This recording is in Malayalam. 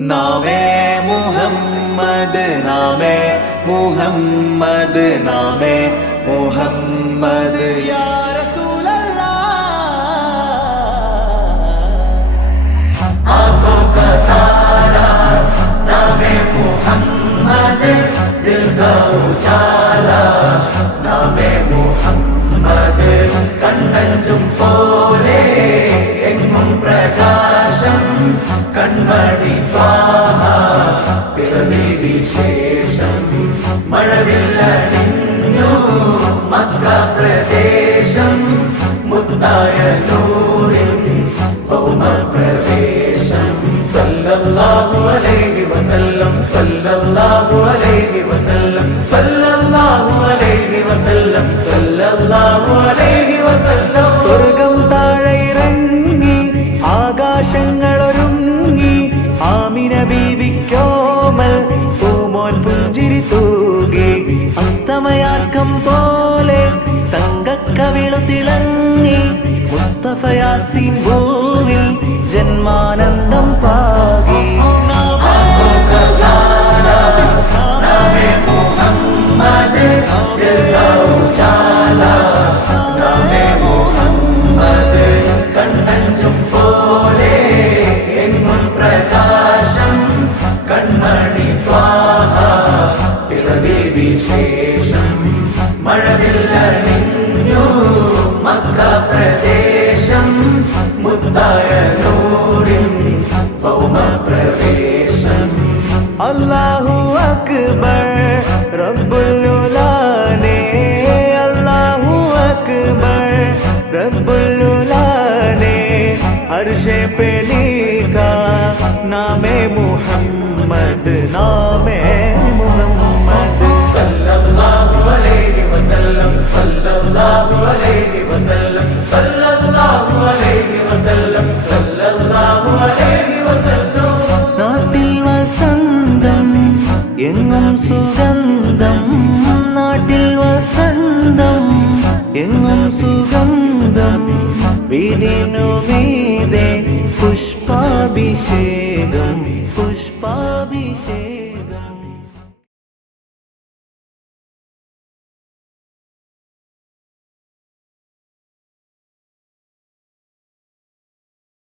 നാമേ മുഹമ്മദ് നാമേ മുഹമ്മദ് നാമേ മുഹമ്മദ് യാ Muhammad, kan anjum pole. കൺമണി പാഹ പിറവി വിശേഷം മഴവില്ലണിഞ്ഞു മക്ക പ്രദേശം മുത്തായ നൂറിൻ ഭൗമ പ്രവേശം സല്ലല്ലാഹു അലൈഹി വസല്ലം സല്ലല്ലാഹു അലൈഹി വസല്ലം സല്ലല്ലാഹു ബീവിക്കോമൽ പൂമോൻ പുഞ്ചിരി തൂകി അസ്തമയാക്കം പോലെ തങ്കക്കവിളു തിളങ്ങി മുസ്തഫയാസിൻ ഭൂവിൽ ജന്മാനന്ദം പാകി കണ്ടില്ല നിന്നു മക്ക പ്രദേശം മുത്തായ നൂറിൻ ഭൗമ പ്രവേശം അല്ലാഹു അക്ബർ റബ്ബുലുലാനെ അല്ലാഹു അക്ബർ റബ്ബുലുലാനെ അർഷെ പെലി കാ നാമേ Muhammad നാമേ sallallahu alayhi wa sallam sallallahu alayhi wa sallam sallallahu alayhi wa sallam നാട്ടിൽ വസന്തം എങ്ങും സുഗന്ധം നാട്ടിൽ വസന്തം എങ്ങും സുഗന്ധം വീടിനുമീതെ പുഷ്പാഭിഷേകം